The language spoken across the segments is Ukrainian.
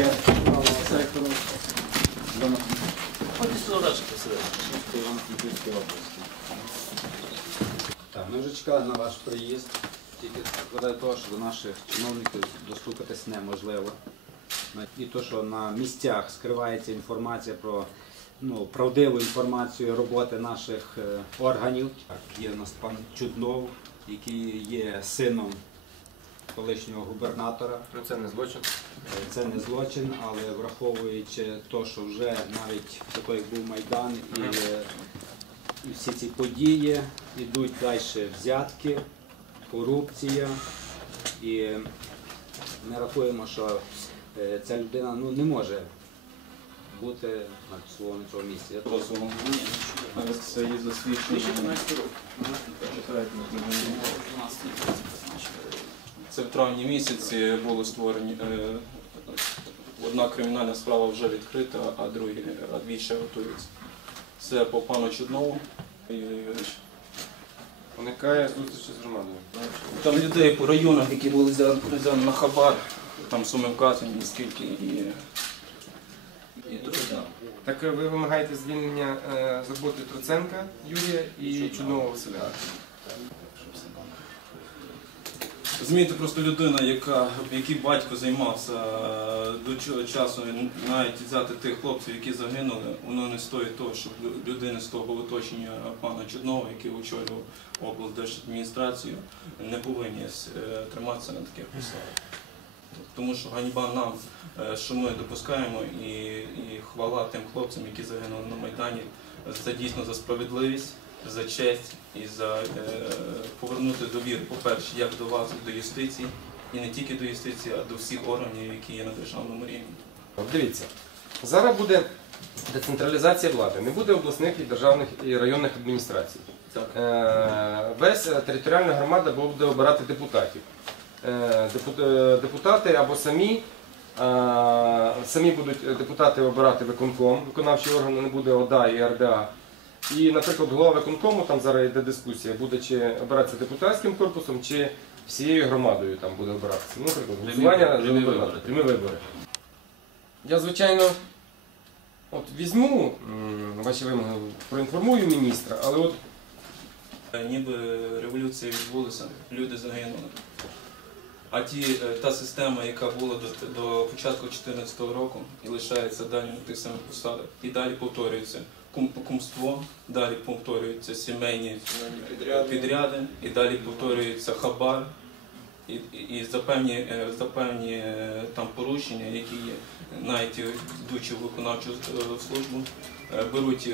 є правого сектору. Так, ми вже чекали на ваш приїзд. Тільки складає того, що до наших чиновників достукатись неможливо. І то, що на місцях скривається інформація про ну, правдиву інформацію роботи наших е, органів. Є у нас пан Чуднов, який є сином колишнього губернатора. Ну це не злочин. Е, Це не злочин, але враховуючи те, що вже навіть такий як був Майдан і, е, і всі ці події йдуть далі взятки, корупція. І ми рахуємо, що е, ця людина ну, не може бути на своєму цьому місці. Я це є засвідчення. Це в травні місяці було створені. е, Одна кримінальна справа вже відкрита, а другі, а дві ще готуються. Це по пану Чуднову. Юрій Юрійович. Уникає зустрічі з громадою. Там людей по районах, які були взяні на хабар, там суми вказані, скільки і. і друге. Так ви вимагаєте звільнення е, з роботи Троценка Юрія і Чуднового Василя. Розумієте, просто людина, яка, який батько займався е, до часу, навіть взяти тих хлопців, які загинули, воно не стоїть того, щоб лю- людини з того оточення пана Чуднова, який очолював облдержадміністрацію, не повинні е, триматися на таких посадах. Тому що ганьба нам, е, що ми допускаємо, і, і хвала тим хлопцям, які загинули на Майдані, це дійсно за справедливість, за честь і за е, повернути довіру, по-перше, як до вас, до юстиції, і не тільки до юстиції, а до всіх органів, які є на державному рівні. Дивіться, зараз буде децентралізація влади, не буде обласних і державних і районних адміністрацій. Так. Е, Весь е, територіальна громада буде обирати депутатів. Депу- Депутати або самі, самі будуть депутати обирати виконком, виконавчий орган не буде ОДА і РДА. І, наприклад, голова виконкому, там зараз йде дискусія, буде чи обиратися депутатським корпусом, чи всією громадою там буде обиратися. Ну, наприклад, голосування за прямі губернатора, вибори. прямі вибори. Я, звичайно, от візьму ваші вимоги, проінформую міністра, але от Ніби революція відбулася, люди загинули. А ті, е, та система, яка була до, до початку 2014 року і лишається далі на тих самих посадах, і далі повторюється кумство, далі повторюються сімейні підряди, і далі повторюється хабар, і, і, і за певні, е, за певні е, там порушення, які є, навіть йдучи в виконавчу е, службу, беруть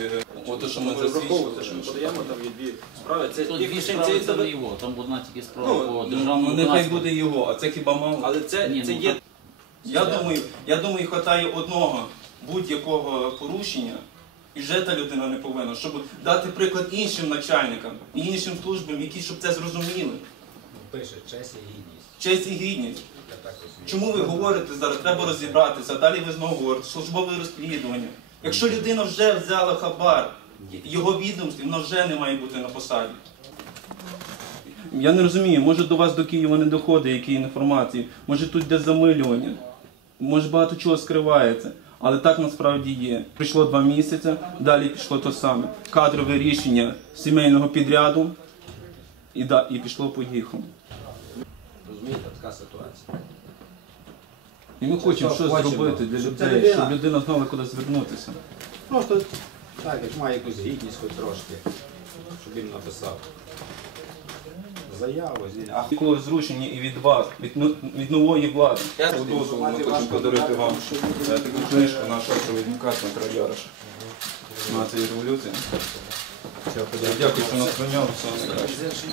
ото, що ми засвідчили. що ми подаємо там є дві справи. Це Тут дві справи це це не його, там одна тільки справа Ну, по Ну, державному нехай виконавству. буде його, а це хіба мало? але це, Ні, це ну, є. Я думаю, я думаю, хватає одного будь-якого порушення, і вже та людина не повинна, щоб дати приклад іншим начальникам і іншим службам, які щоб це зрозуміли. Пише честь і гідність. Честь і гідність. Чому ви говорите зараз? Треба розібратися. Далі ви знову говорите службове розслідування. Якщо людина вже взяла хабар, його відомстві, воно вже не має бути на посаді. Я не розумію, може до вас до Києва не доходить які інформації, може тут де замилювання, може багато чого скривається. Але так насправді є. Прийшло два місяці, далі пішло то саме. Кадрове рішення сімейного підряду і, да, і пішло поїхало. Розумієте, така ситуація. І ми хочемо щось хочемо? зробити для людей, людина- щоб людина знала, куди звернутися. Просто так, як має якусь гідність хоч трошки, щоб їм написав. Заяву, звільнення. А коли зручені і від вас, від, ну- від нової влади. Я З дозволу ми хочемо подарити вам е, таку книжку нашого провідника Дмитра Яроша. Нації революції. Дякую, що нас прийняли.